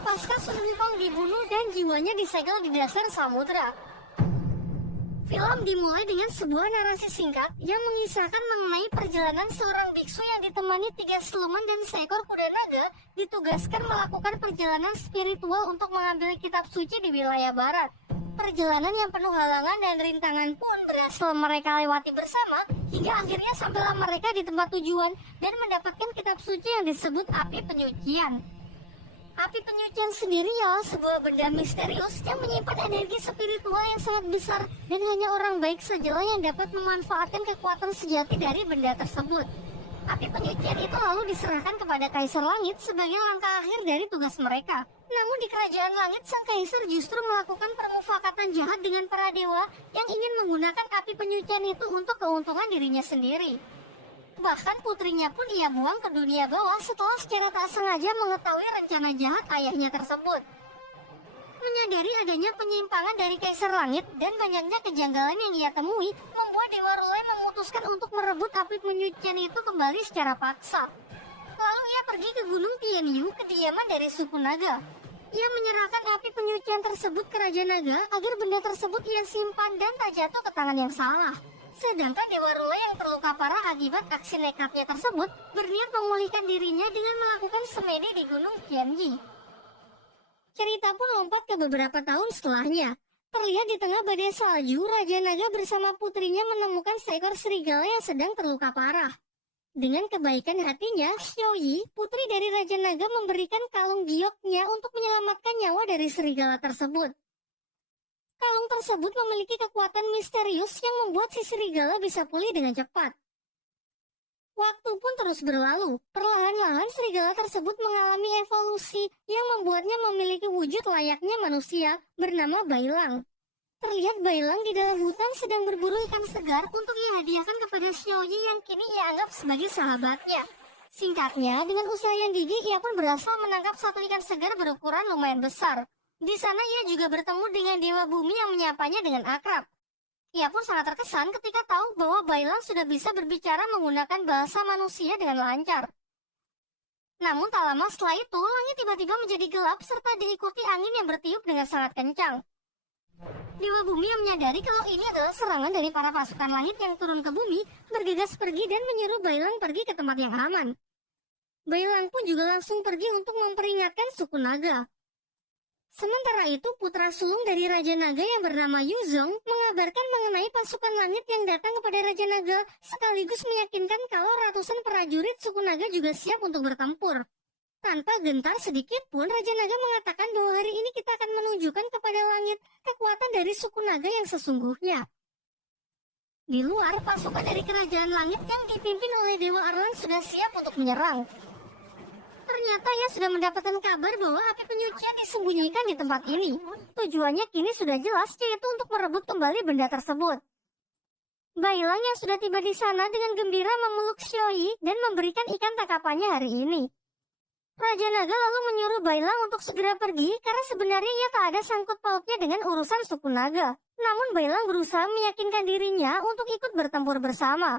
pasca Sun Wukong dibunuh dan jiwanya disegel di dasar samudra. Film dimulai dengan sebuah narasi singkat yang mengisahkan mengenai perjalanan seorang biksu yang ditemani 3 siluman dan seekor kuda naga ditugaskan melakukan perjalanan spiritual untuk mengambil kitab suci di wilayah barat. Perjalanan yang penuh halangan dan rintangan pun berhasil mereka lewati bersama hingga akhirnya sampailah mereka di tempat tujuan dan mendapatkan kitab suci yang disebut api penyucian. Api penyucian sendiri ialah sebuah benda misterius yang menyimpan energi spiritual yang sangat besar dan hanya orang baik sajalah yang dapat memanfaatkan kekuatan sejati dari benda tersebut. Api penyucian itu lalu diserahkan kepada Kaisar Langit sebagai langkah akhir dari tugas mereka. Namun di Kerajaan Langit, sang Kaisar justru melakukan permufakatan jahat dengan para dewa yang ingin menggunakan api penyucian itu untuk keuntungan dirinya sendiri. Bahkan putrinya pun ia buang ke dunia bawah setelah secara tak sengaja mengetahui rencana jahat ayahnya tersebut. Menyadari adanya penyimpangan dari Kaisar Langit dan banyaknya kejanggalan yang ia temui, membuat Dewa Rulai memutuskan untuk merebut api penyucian itu kembali secara paksa. Lalu ia pergi ke Gunung Tianyu, kediaman dari suku naga. Ia menyerahkan api penyucian tersebut ke Raja Naga agar benda tersebut ia simpan dan tak jatuh ke tangan yang salah. Sedangkan Dewa Rulai yang terluka parah akibat aksi nekatnya tersebut berniat memulihkan dirinya dengan melakukan semedi di Gunung Tianyi. Cerita pun lompat ke beberapa tahun setelahnya. Terlihat di tengah badai salju, Raja Naga bersama putrinya menemukan seekor serigala yang sedang terluka parah. Dengan kebaikan hatinya, Xiaoyi, putri dari Raja Naga, memberikan kalung gioknya untuk menyelamatkan nyawa dari serigala tersebut. Kalung tersebut memiliki kekuatan misterius yang membuat si serigala bisa pulih dengan cepat. Waktu pun terus berlalu. Perlahan-lahan serigala tersebut mengalami evolusi yang membuatnya memiliki wujud layaknya manusia bernama Bailang. Terlihat Bailang di dalam hutan sedang berburu ikan segar untuk ia hadiahkan kepada Xiaoyi yang kini ia anggap sebagai sahabatnya. Singkatnya, dengan usaha yang gigih ia pun berhasil menangkap satu ikan segar berukuran lumayan besar. Di sana ia juga bertemu dengan Dewa Bumi yang menyapanya dengan akrab. Ia pun sangat terkesan ketika tahu bahwa Bailang sudah bisa berbicara menggunakan bahasa manusia dengan lancar. Namun tak lama setelah itu, langit tiba-tiba menjadi gelap serta diikuti angin yang bertiup dengan sangat kencang. Dewa Bumi yang menyadari kalau ini adalah serangan dari para pasukan langit yang turun ke bumi, bergegas pergi dan menyuruh Bailang pergi ke tempat yang aman. Bailang pun juga langsung pergi untuk memperingatkan suku naga. Sementara itu, putra sulung dari Raja Naga yang bernama Yuzong mengabarkan mengenai pasukan langit yang datang kepada Raja Naga, sekaligus meyakinkan kalau ratusan prajurit suku naga juga siap untuk bertempur. Tanpa gentar sedikit pun, Raja Naga mengatakan bahwa hari ini kita akan menunjukkan kepada langit kekuatan dari suku naga yang sesungguhnya. Di luar, pasukan dari Kerajaan Langit yang dipimpin oleh Dewa Arlang sudah siap untuk menyerang. Ternyata ia sudah mendapatkan kabar bahwa api penyucian disembunyikan di tempat ini. Tujuannya kini sudah jelas, yaitu untuk merebut kembali benda tersebut. Bailang yang sudah tiba di sana dengan gembira memeluk Xiaoyi dan memberikan ikan tangkapannya hari ini. Raja Naga lalu menyuruh Bailang untuk segera pergi karena sebenarnya ia tak ada sangkut pautnya dengan urusan suku naga. Namun Bailang berusaha meyakinkan dirinya untuk ikut bertempur bersama.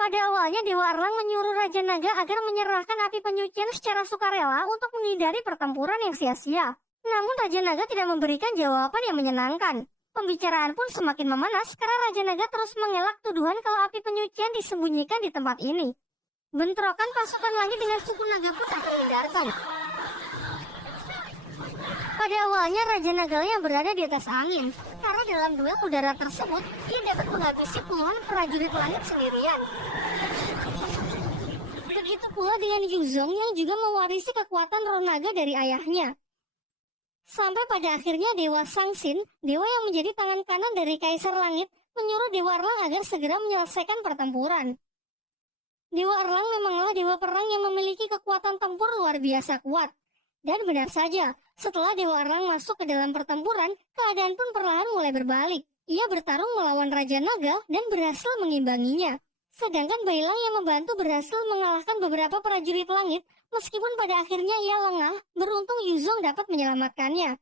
Pada awalnya Dewa Arlang menyuruh Raja Naga agar menyerahkan api penyucian secara sukarela untuk menghindari pertempuran yang sia-sia. Namun Raja Naga tidak memberikan jawaban yang menyenangkan. Pembicaraan pun semakin memanas karena Raja Naga terus mengelak tuduhan kalau api penyucian disembunyikan di tempat ini. Bentrokan pasukan langit dengan suku naga pun tak terhindarkan. Pada awalnya Raja Naga yang berada di atas angin, karena dalam duel udara tersebut, ia dapat menghabisi puluhan prajurit langit sendirian. Begitu pula dengan Yuzong yang juga mewarisi kekuatan roh naga dari ayahnya. Sampai pada akhirnya Dewa Sangsin, dewa yang menjadi tangan kanan dari Kaisar Langit, menyuruh Dewa Arlang agar segera menyelesaikan pertempuran. Dewa Arlang memanglah dewa perang yang memiliki kekuatan tempur luar biasa kuat. Dan benar saja, setelah Dewa Arlang masuk ke dalam pertempuran, keadaan pun perlahan mulai berbalik. Ia bertarung melawan Raja Naga dan berhasil mengimbanginya. Sedangkan Bailang yang membantu berhasil mengalahkan beberapa prajurit langit, meskipun pada akhirnya ia lengah, beruntung Yuzong dapat menyelamatkannya.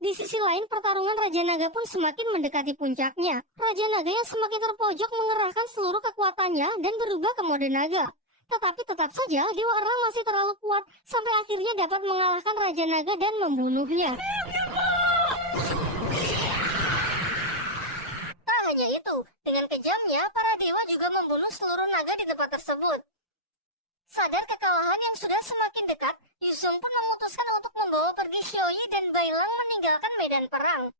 Di sisi lain, pertarungan Raja Naga pun semakin mendekati puncaknya. Raja Naga yang semakin terpojok mengerahkan seluruh kekuatannya dan berubah ke mode naga. Tetapi tetap saja Dewa Erlang masih terlalu kuat sampai akhirnya dapat mengalahkan Raja Naga dan membunuhnya. Tak hanya itu, dengan kejamnya para dewa juga membunuh seluruh naga di tempat tersebut. Sadar kekalahan yang sudah semakin dekat, Yuzong pun memutuskan untuk membawa pergi Xiaoyi dan Bailang meninggalkan medan perang.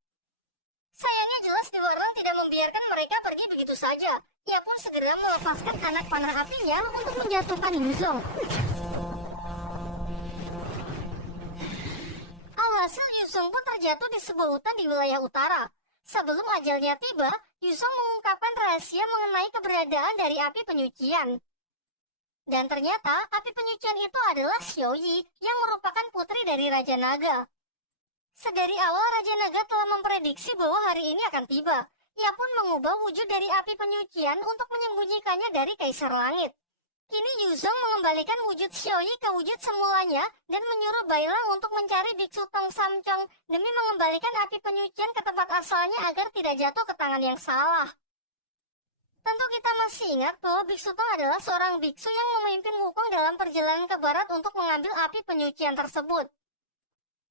Sayangnya jelas Dewa Erlang tidak membiarkan mereka pergi begitu saja. Ia pun segera melepaskan anak panah apinya untuk menjatuhkan Yuzong. Alhasil Yuzong pun terjatuh di sebuah hutan di wilayah utara. Sebelum ajalnya tiba, Yuzong mengungkapkan rahasia mengenai keberadaan dari api penyucian. Dan ternyata api penyucian itu adalah Xiaoyi yang merupakan putri dari Raja Naga. Sedari awal Raja Naga telah memprediksi bahwa hari ini akan tiba. Ia pun mengubah wujud dari api penyucian untuk menyembunyikannya dari Kaisar Langit. Kini Yuzong mengembalikan wujud Xiaoyi ke wujud semulanya dan menyuruh Bailang untuk mencari Biksu Tong Samcong demi mengembalikan api penyucian ke tempat asalnya agar tidak jatuh ke tangan yang salah. Tentu kita masih ingat bahwa Biksu Tong adalah seorang biksu yang memimpin Wukong dalam perjalanan ke barat untuk mengambil api penyucian tersebut.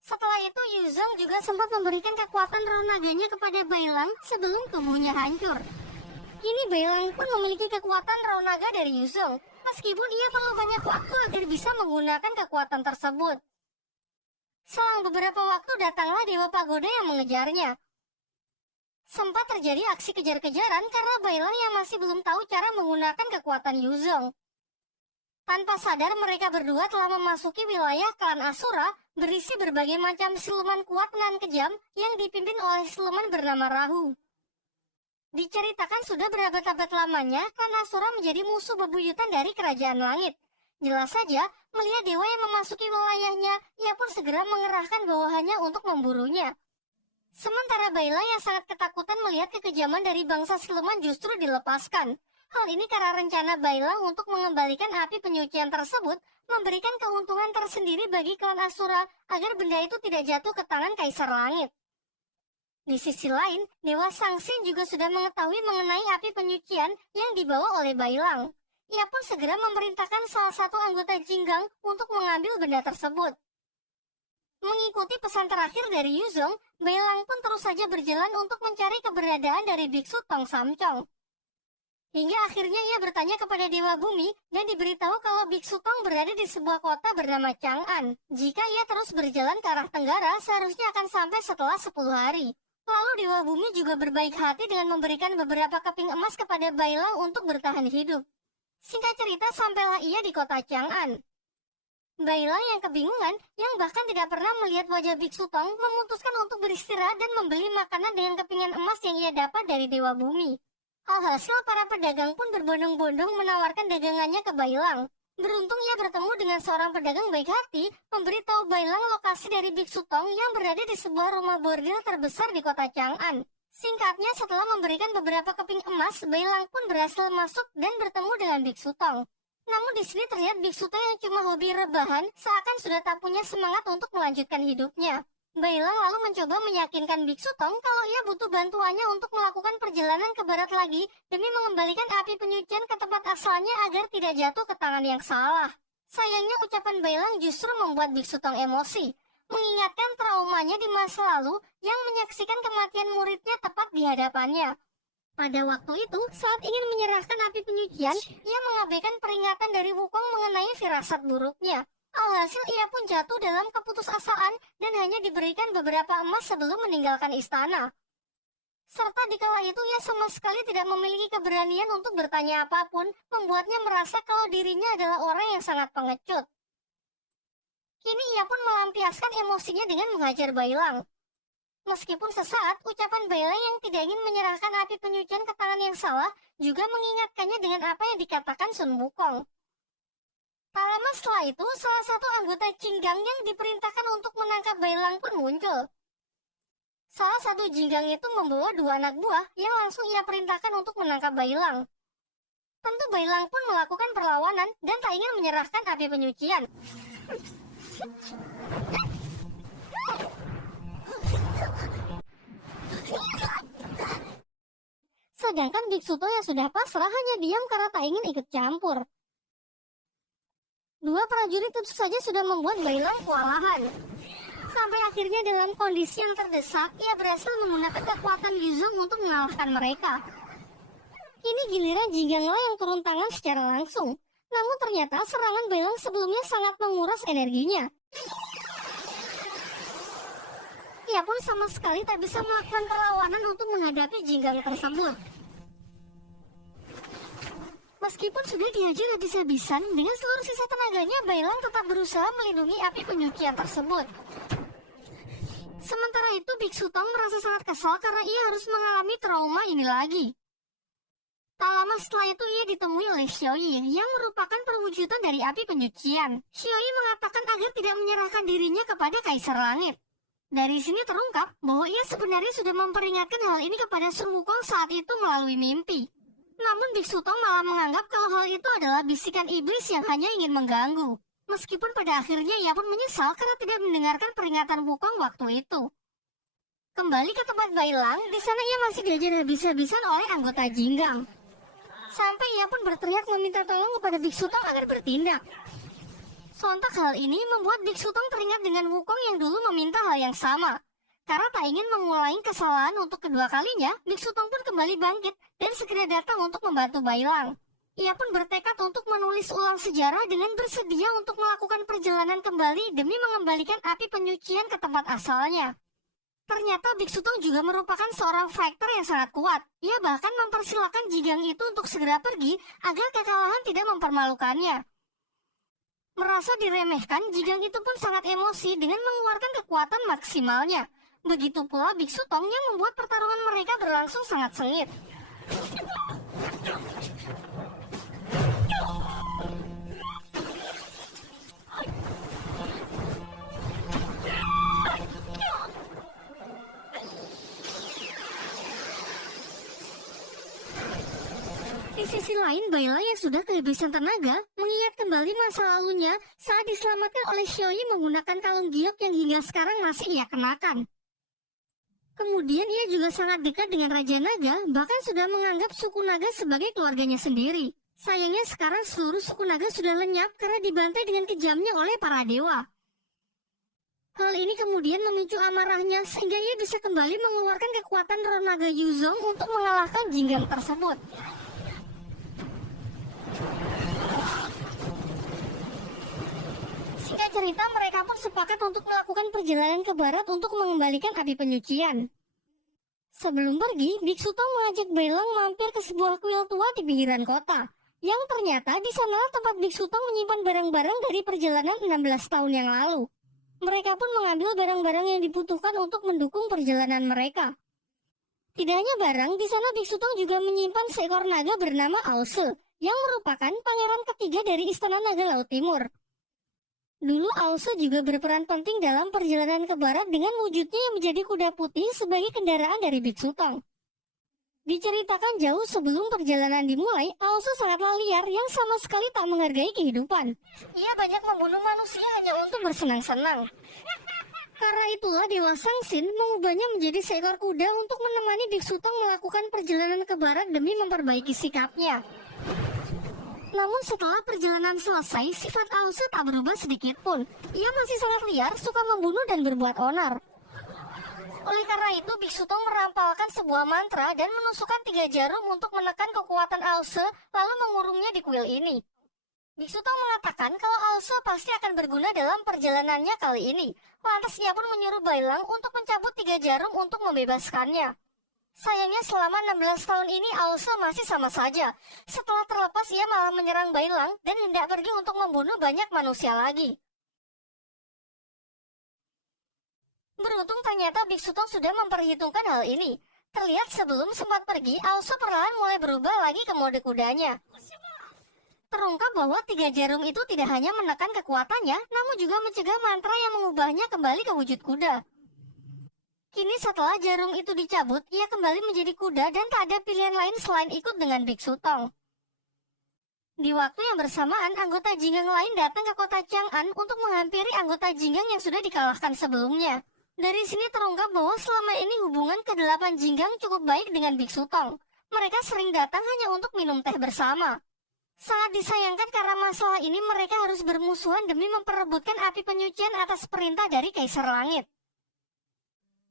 Setelah itu Yuzong juga sempat memberikan kekuatan roh naganya kepada Bailang sebelum tubuhnya hancur. Kini Bailang pun memiliki kekuatan roh naga dari Yuzong, meskipun ia perlu banyak waktu agar bisa menggunakan kekuatan tersebut. Selang beberapa waktu datanglah Dewa Pagoda yang mengejarnya. Sempat terjadi aksi kejar-kejaran karena Bailang yang masih belum tahu cara menggunakan kekuatan Yuzong. Tanpa sadar mereka berdua telah memasuki wilayah klan Asura berisi berbagai macam siluman kuat dan kejam yang dipimpin oleh siluman bernama Rahu. Diceritakan sudah berabad-abad lamanya klan Asura menjadi musuh bebuyutan dari Kerajaan Langit. Jelas saja, melihat dewa yang memasuki wilayahnya, ia pun segera mengerahkan bawahannya untuk memburunya. Sementara Bailang yang sangat ketakutan melihat kekejaman dari bangsa siluman justru dilepaskan. Hal ini karena rencana Bailang untuk mengembalikan api penyucian tersebut memberikan keuntungan tersendiri bagi klan Asura agar benda itu tidak jatuh ke tangan Kaisar Langit. Di sisi lain, Dewa Sangsin juga sudah mengetahui mengenai api penyucian yang dibawa oleh Bailang. Ia pun segera memerintahkan salah satu anggota Jinggang untuk mengambil benda tersebut. Mengikuti pesan terakhir dari Yuzong, Bailang pun terus saja berjalan untuk mencari keberadaan dari Biksu Tong Samcong. Hingga akhirnya ia bertanya kepada Dewa Bumi dan diberitahu kalau Biksu Tong berada di sebuah kota bernama Chang'an. Jika ia terus berjalan ke arah tenggara, seharusnya akan sampai setelah 10 hari. Lalu Dewa Bumi juga berbaik hati dengan memberikan beberapa keping emas kepada Bailang untuk bertahan hidup. Singkat cerita, sampailah ia di kota Chang'an. Bailang yang kebingungan, yang bahkan tidak pernah melihat wajah Biksu Tong, memutuskan untuk beristirahat dan membeli makanan dengan kepingan emas yang ia dapat dari Dewa Bumi. Alhasil para pedagang pun berbondong-bondong menawarkan dagangannya ke Bailang. Beruntung ia bertemu dengan seorang pedagang baik hati, memberitahu Bailang lokasi dari Biksu Tong yang berada di sebuah rumah bordil terbesar di kota Chang'an. Singkatnya, setelah memberikan beberapa keping emas, Bailang pun berhasil masuk dan bertemu dengan Biksu Tong. Namun di sini terlihat Biksu Tong yang cuma hobi rebahan, seakan sudah tak punya semangat untuk melanjutkan hidupnya. Bailang lalu mencoba meyakinkan Biksu Tong kalau ia butuh bantuannya untuk melakukan perjalanan ke barat lagi demi mengembalikan api penyucian ke tempat asalnya agar tidak jatuh ke tangan yang salah. Sayangnya ucapan Bailang justru membuat Biksu Tong emosi, mengingatkan traumanya di masa lalu yang menyaksikan kematian muridnya tepat di hadapannya. Pada waktu itu, saat ingin menyerahkan api penyucian, ia mengabaikan peringatan dari Wukong mengenai firasat buruknya. Alhasil ia pun jatuh dalam keputusasaan dan hanya diberikan beberapa emas sebelum meninggalkan istana. Serta di kala itu ia sama sekali tidak memiliki keberanian untuk bertanya apapun, membuatnya merasa kalau dirinya adalah orang yang sangat pengecut. Kini ia pun melampiaskan emosinya dengan menghajar Bailang. Meskipun sesaat, ucapan Bailang yang tidak ingin menyerahkan api penyucian ke tangan yang salah juga mengingatkannya dengan apa yang dikatakan Sun Wukong. Tak lama setelah itu, salah satu anggota Jinggang yang diperintahkan untuk menangkap Bailang pun muncul. Salah satu Jinggang itu membawa 2 anak buah yang langsung ia perintahkan untuk menangkap Bailang. Tentu Bailang pun melakukan perlawanan dan tak ingin menyerahkan api penyucian. Sedangkan Biksu Tong yang sudah pasrah hanya diam karena tak ingin ikut campur. Dua prajurit tentu saja sudah membuat Bailang kewalahan. Sampai akhirnya dalam kondisi yang terdesak, ia berhasil menggunakan kekuatan Yuzong untuk mengalahkan mereka. Kini giliran Jinggangla yang turun tangan secara langsung. Namun ternyata serangan Bailang sebelumnya sangat menguras energinya. Ia pun sama sekali tak bisa melakukan perlawanan untuk menghadapi Jinggang tersebut. Meskipun sudah dihajar habis-habisan, dengan seluruh sisa tenaganya, Bailang tetap berusaha melindungi api penyucian tersebut. Sementara itu, Biksu Tong merasa sangat kesal karena ia harus mengalami trauma ini lagi. Tak lama setelah itu ia ditemui oleh Xiaoyi yang merupakan perwujudan dari api penyucian. Xiaoyi mengatakan agar tidak menyerahkan dirinya kepada Kaisar Langit. Dari sini terungkap bahwa ia sebenarnya sudah memperingatkan hal ini kepada Sun Wukong saat itu melalui mimpi. Namun Biksu Tong malah menganggap kalau hal itu adalah bisikan iblis yang hanya ingin mengganggu. Meskipun pada akhirnya ia pun menyesal karena tidak mendengarkan peringatan Wukong waktu itu. Kembali ke tempat Bailang, di sana ia masih diajar habis-habisan oleh anggota Jinggang. Sampai ia pun berteriak meminta tolong kepada Biksu Tong agar bertindak. Sontak hal ini membuat Biksu Tong teringat dengan Wukong yang dulu meminta hal yang sama. Karena tak ingin mengulangi kesalahan untuk kedua kalinya, Biksu Tong pun kembali bangkit dan segera datang untuk membantu Bailang. Ia pun bertekad untuk menulis ulang sejarah dengan bersedia untuk melakukan perjalanan kembali demi mengembalikan api penyucian ke tempat asalnya. Ternyata Biksu Tong juga merupakan seorang fighter yang sangat kuat. Ia bahkan mempersilahkan Jinggang itu untuk segera pergi agar kekalahan tidak mempermalukannya. Merasa diremehkan, Jinggang itu pun sangat emosi dengan mengeluarkan kekuatan maksimalnya. Begitu pula Biksu Tong yang membuat pertarungan mereka berlangsung sangat sengit. Di sisi lain, Bailang yang sudah kehabisan tenaga mengingat kembali masa lalunya saat diselamatkan oleh Xiaoyi menggunakan kalung giok yang hingga sekarang masih ia kenakan. Kemudian ia juga sangat dekat dengan Raja Naga, bahkan sudah menganggap suku Naga sebagai keluarganya sendiri. Sayangnya sekarang seluruh suku Naga sudah lenyap karena dibantai dengan kejamnya oleh para dewa. Hal ini kemudian memicu amarahnya sehingga ia bisa kembali mengeluarkan kekuatan roh naga Yuzong untuk mengalahkan Jinggang tersebut. Singkat cerita, mereka pun sepakat untuk melakukan perjalanan ke barat untuk mengembalikan api penyucian. Sebelum pergi, Biksu Tong mengajak Bailang mampir ke sebuah kuil tua di pinggiran kota. Yang ternyata di sana tempat Biksu Tong menyimpan barang-barang dari perjalanan 16 tahun yang lalu. Mereka pun mengambil barang-barang yang dibutuhkan untuk mendukung perjalanan mereka. Tidak hanya barang, di sana Biksu Tong juga menyimpan seekor naga bernama Ause, yang merupakan pangeran ketiga dari Istana Naga Laut Timur. Dulu Ause juga berperan penting dalam perjalanan ke barat dengan wujudnya yang menjadi kuda putih sebagai kendaraan dari Biksu Tong. Diceritakan jauh sebelum perjalanan dimulai, Ause sangatlah liar yang sama sekali tak menghargai kehidupan. Ia banyak membunuh manusia hanya untuk bersenang-senang. Karena itulah Dewa Sangsin mengubahnya menjadi seekor kuda untuk menemani Biksu Tong melakukan perjalanan ke barat demi memperbaiki sikapnya. Namun setelah perjalanan selesai, sifat Ause tak berubah sedikit pun. Ia masih sangat liar, suka membunuh dan berbuat onar. Oleh karena itu, Biksu Tong merampalkan sebuah mantra dan menusukkan 3 jarum untuk menekan kekuatan Ause, lalu mengurungnya di kuil ini. Biksu Tong mengatakan kalau Ause pasti akan berguna dalam perjalanannya kali ini. Lantas ia pun menyuruh Bailang untuk mencabut 3 jarum untuk membebaskannya. Sayangnya selama 16 tahun ini Ause masih sama saja. Setelah terlepas ia malah menyerang Bailang dan hendak pergi untuk membunuh banyak manusia lagi. Beruntung ternyata Biksu Tong sudah memperhitungkan hal ini. Terlihat sebelum sempat pergi, Ause perlahan mulai berubah lagi ke mode kudanya. Terungkap bahwa 3 jarum itu tidak hanya menekan kekuatannya, namun juga mencegah mantra yang mengubahnya kembali ke wujud kuda. Kini setelah jarum itu dicabut, ia kembali menjadi kuda dan tak ada pilihan lain selain ikut dengan Biksu Tong. Di waktu yang bersamaan, anggota Jinggang lain datang ke kota Chang'an untuk menghampiri anggota Jinggang yang sudah dikalahkan sebelumnya. Dari sini terungkap bahwa selama ini hubungan ke-8 Jinggang cukup baik dengan Biksu Tong. Mereka sering datang hanya untuk minum teh bersama. Sangat disayangkan karena masalah ini mereka harus bermusuhan demi memperebutkan api penyucian atas perintah dari Kaisar Langit.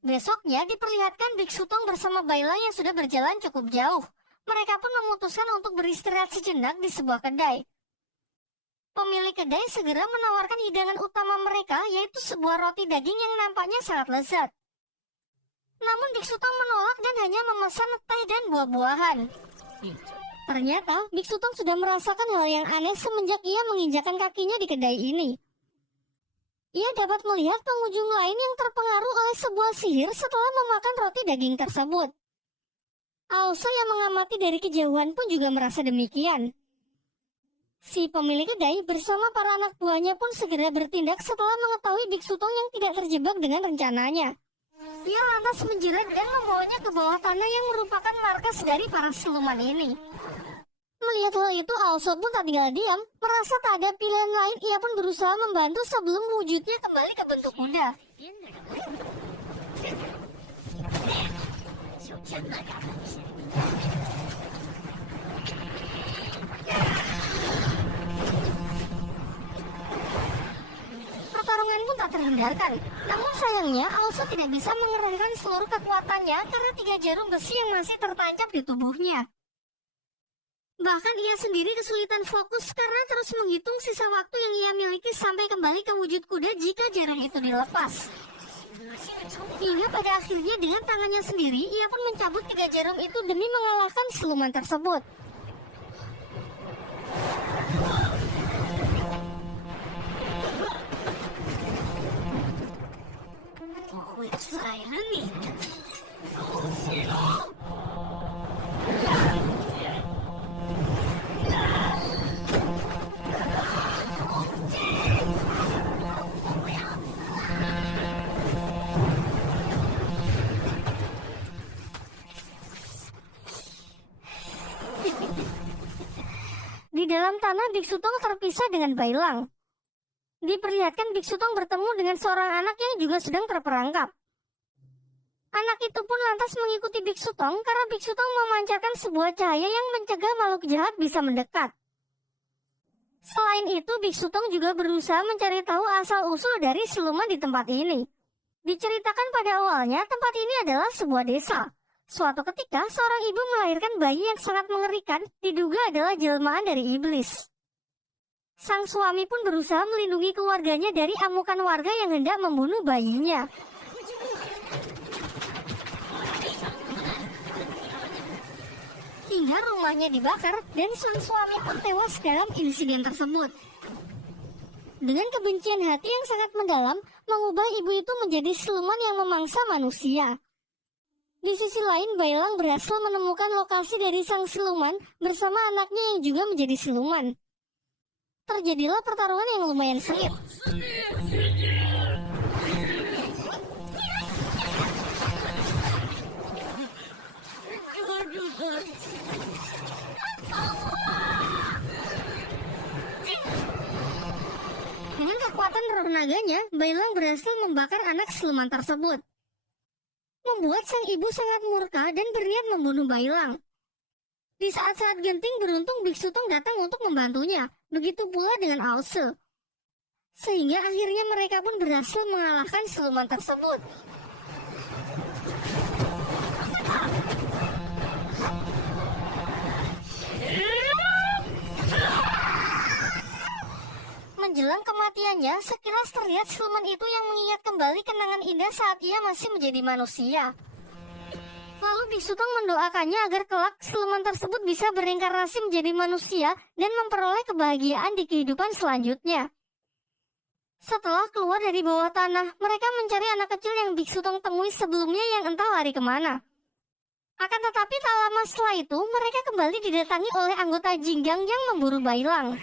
Besoknya diperlihatkan Biksu Tong bersama Bailang yang sudah berjalan cukup jauh. Mereka pun memutuskan untuk beristirahat sejenak di sebuah kedai. Pemilik kedai segera menawarkan hidangan utama mereka, yaitu sebuah roti daging yang nampaknya sangat lezat. Namun Biksu Tong menolak dan hanya memesan teh dan buah-buahan. Ternyata Biksu Tong sudah merasakan hal yang aneh semenjak ia menginjakkan kakinya di kedai ini. Ia dapat melihat pengunjung lain yang terpengaruh oleh sebuah sihir setelah memakan roti daging tersebut. Aoso yang mengamati dari kejauhan pun juga merasa demikian. Si pemilik kedai bersama para anak buahnya pun segera bertindak setelah mengetahui Biksu Tong yang tidak terjebak dengan rencananya. Ia lantas menjerat dan membawanya ke bawah tanah yang merupakan markas dari para siluman ini. Melihat hal itu, Aoso pun tak tinggal diam. Merasa tak ada pilihan lain, ia pun berusaha membantu sebelum wujudnya kembali ke bentuk kuda. Pertarungan pun tak terhindarkan. Namun sayangnya, Aoso tidak bisa mengerahkan seluruh kekuatannya karena 3 jarum besi yang masih tertancap di tubuhnya. Bahkan ia sendiri kesulitan fokus karena terus menghitung sisa waktu yang ia miliki sampai kembali ke wujud kuda jika jarum itu dilepas. Hingga pada akhirnya dengan tangannya sendiri, ia pun mencabut 3 jarum itu demi mengalahkan siluman tersebut. Di dalam tanah, Biksu Tong terpisah dengan Bailang. Diperlihatkan Biksu Tong bertemu dengan seorang anak yang juga sedang terperangkap. Anak itu pun lantas mengikuti Biksu Tong karena Biksu Tong memancarkan sebuah cahaya yang mencegah makhluk jahat bisa mendekat. Selain itu, Biksu Tong juga berusaha mencari tahu asal-usul dari siluman di tempat ini. Diceritakan pada awalnya, tempat ini adalah sebuah desa. Suatu ketika, seorang ibu melahirkan bayi yang sangat mengerikan, diduga adalah jelmaan dari iblis. Sang suami pun berusaha melindungi keluarganya dari amukan warga yang hendak membunuh bayinya. Hingga rumahnya dibakar dan sang suami pun tewas dalam insiden tersebut. Dengan kebencian hati yang sangat mendalam, mengubah ibu itu menjadi siluman yang memangsa manusia. Di sisi lain, Bailang berhasil menemukan lokasi dari sang siluman bersama anaknya yang juga menjadi siluman. Terjadilah pertarungan yang lumayan sengit. Dengan kekuatan roh naganya, Bailang berhasil membakar anak siluman tersebut. Membuat sang ibu sangat murka dan berniat membunuh Bailang. Di saat-saat genting beruntung Biksu Tong datang untuk membantunya, begitu pula dengan Aoso. Sehingga akhirnya mereka pun berhasil mengalahkan siluman tersebut. Menjelang kematiannya, sekilas terlihat siluman itu yang mengingat kembali kenangan indah saat ia masih menjadi manusia. Lalu Biksu Tong mendoakannya agar kelak siluman tersebut bisa bereinkarnasi menjadi manusia dan memperoleh kebahagiaan di kehidupan selanjutnya. Setelah keluar dari bawah tanah, mereka mencari anak kecil yang Biksu Tong temui sebelumnya yang entah lari kemana. Akan tetapi tak lama setelah itu, mereka kembali didatangi oleh anggota Jinggang yang memburu Bailang.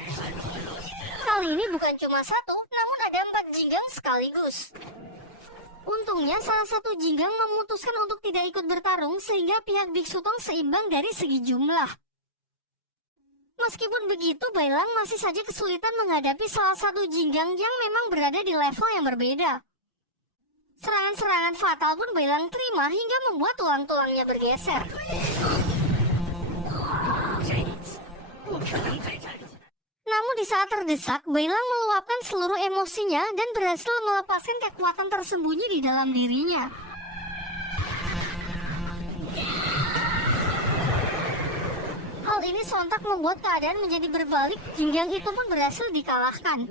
Kali ini bukan cuma satu, namun ada 4 jinggang sekaligus. Untungnya salah satu jinggang memutuskan untuk tidak ikut bertarung sehingga pihak Biksu Tong seimbang dari segi jumlah. Meskipun begitu, Bailang masih saja kesulitan menghadapi salah satu jinggang yang memang berada di level yang berbeda. Serangan-serangan fatal pun Bailang terima hingga membuat tulang-tulangnya bergeser. Namun di saat terdesak, Bailang meluapkan seluruh emosinya dan berhasil melepaskan kekuatan tersembunyi di dalam dirinya. Hal ini sontak membuat keadaan menjadi berbalik, Jinggang itu pun berhasil dikalahkan.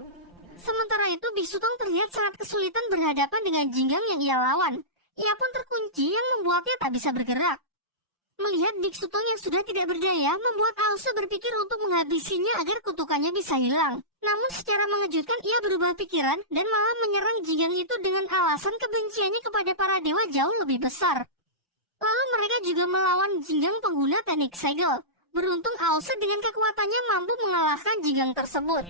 Sementara itu, Biksu Tong terlihat sangat kesulitan berhadapan dengan Jinggang yang ia lawan. Ia pun terkunci yang membuatnya tak bisa bergerak. Melihat Biksu Tong yang sudah tidak berdaya, membuat Aosu berpikir untuk menghabisinya agar kutukannya bisa hilang. Namun secara mengejutkan ia berubah pikiran dan malah menyerang Jinggang itu dengan alasan kebenciannya kepada para dewa jauh lebih besar. Lalu mereka juga melawan Jinggang pengguna teknik segel. Beruntung Aosu dengan kekuatannya mampu mengalahkan Jinggang tersebut.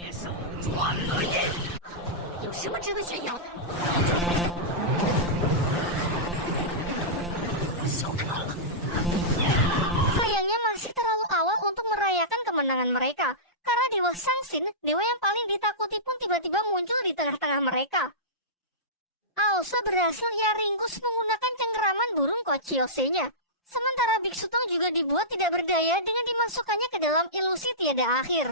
Sayangnya masih terlalu awal untuk merayakan kemenangan mereka, karena Dewa Sangsin, dewa yang paling ditakuti pun tiba-tiba muncul di tengah-tengah mereka. Aosu berhasil ia ringkus menggunakan cengkeraman burung Kochiyose-nya. Sementara Biksu Tong juga dibuat tidak berdaya dengan dimasukkannya ke dalam ilusi tiada akhir.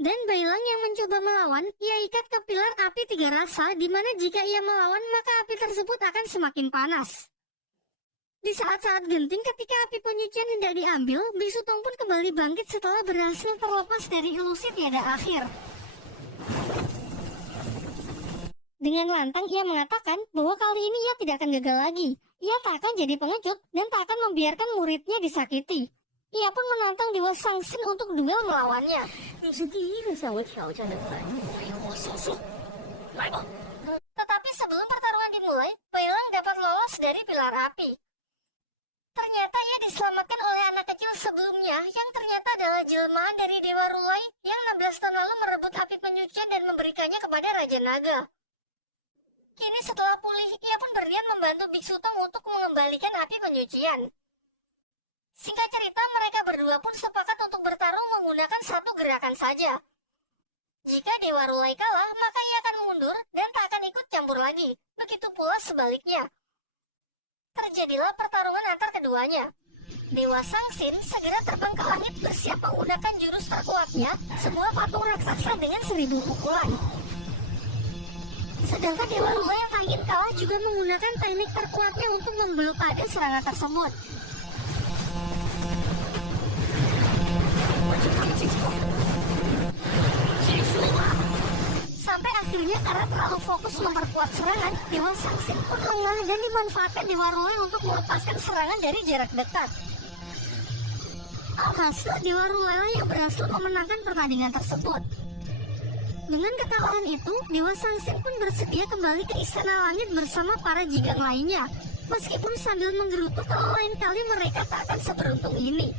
Dan Bailang yang mencoba melawan, ia ikat ke pilar api 3 rasa, di mana jika ia melawan maka api tersebut akan semakin panas. Di saat-saat genting ketika api penyucian hendak diambil, Biksu Tong pun kembali bangkit setelah berhasil terlepas dari ilusi tiada akhir. Dengan lantang ia mengatakan bahwa kali ini ia tidak akan gagal lagi. Ia tak akan jadi pengecut dan tak akan membiarkan muridnya disakiti. Ia pun menantang Dewa Sangsin untuk duel melawannya. Tetapi sebelum pertarungan dimulai, Bailang dapat lolos dari pilar api. Ternyata ia diselamatkan oleh anak kecil sebelumnya yang ternyata adalah jelmaan dari Dewa Rulai yang 16 tahun lalu merebut api penyucian dan memberikannya kepada Raja Naga. Kini setelah pulih, ia pun berniat membantu Biksu Tong untuk mengembalikan api penyucian. Singkat cerita, mereka berdua pun sepakat untuk bertarung menggunakan satu gerakan saja. Jika Dewa Rulai kalah, maka ia akan mundur dan tak akan ikut campur lagi. Begitu pula sebaliknya. Terjadilah pertarungan antar keduanya. Dewa Sangsin segera terbang ke langit bersiap menggunakan jurus terkuatnya, sebuah patung raksasa dengan 1000 pukulan. Sedangkan Dewa Rulai yang tak ingin kalah juga menggunakan teknik terkuatnya untuk memblokade serangan tersebut. Sampai akhirnya karena terlalu fokus memperkuat serangan, Dewa Sangsin pun lengah dan dimanfaatkan Dewa Rulai untuk melepaskan serangan dari jarak dekat. Alhasil Dewa Rulai yang berhasil memenangkan pertandingan tersebut. Dengan kekalahan itu, Dewa Sangsin pun bersedia kembali ke Istana Langit bersama para jigang lainnya. Meskipun sambil menggerutu kalau lain kali mereka tak akan seberuntung ini.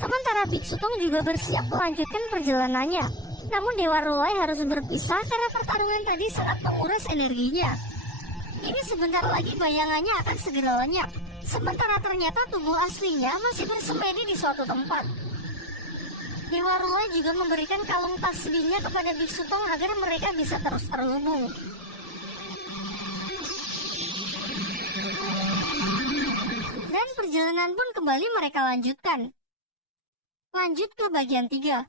Sementara Biksu Tong juga bersiap melanjutkan perjalanannya. Namun Dewa Rulai harus berpisah karena pertarungan tadi sangat menguras energinya. Ini sebentar lagi bayangannya akan segera lenyap. Sementara ternyata tubuh aslinya masih bersemedi di suatu tempat. Dewa Rulai juga memberikan kalung tasbihnya kepada Biksu Tong agar mereka bisa terus terhubung. Dan perjalanan pun kembali mereka lanjutkan. Lanjut ke bagian 3.